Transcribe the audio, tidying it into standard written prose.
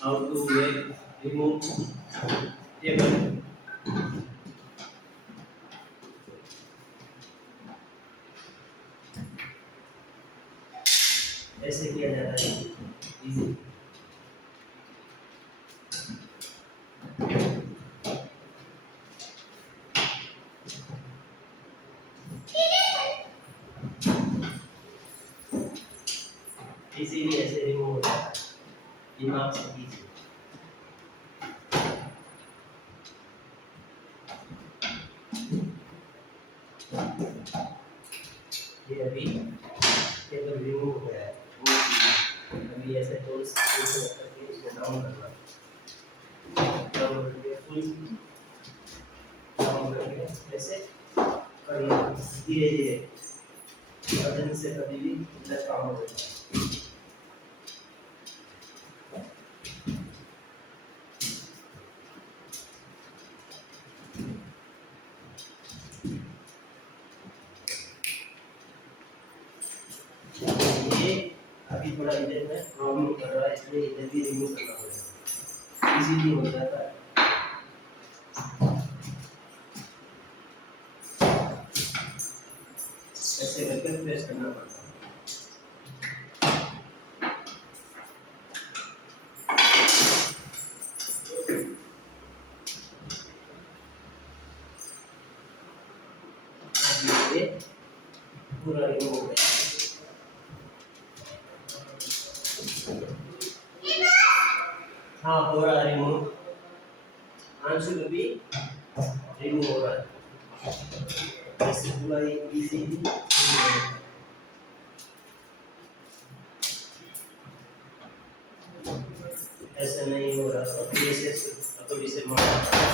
how to remove table. ऐसे किया जाता है इजी। इजीली ऐसे रिमूव हो जाता है दिमाग से इजी। ये अभी टेबल रिमूव हो गया है। अभी ऐसे टूल्स करके इसको डाउन करना, डाउन करके फुल डाउन करके ऐसे करना धीरे धीरे। वजन से कभी भी इतना काम हो जाता है। ये अभी थोड़ा इधर में प्रॉब्लम कर रहा है, इसलिए इधर भी रिमूव करना पड़ेगा, इजीली हो जाता है। ऐसे करके प्रेस करना पड़ता है। ये पूरा रिमूव हो गया। हाँ हो रहा है रिमूव, आंसू में भी रिमूव हो रहा है। ऐसे पूरा इजी ऐसे नहीं हो रहा तो ऐसे थोड़ी से मार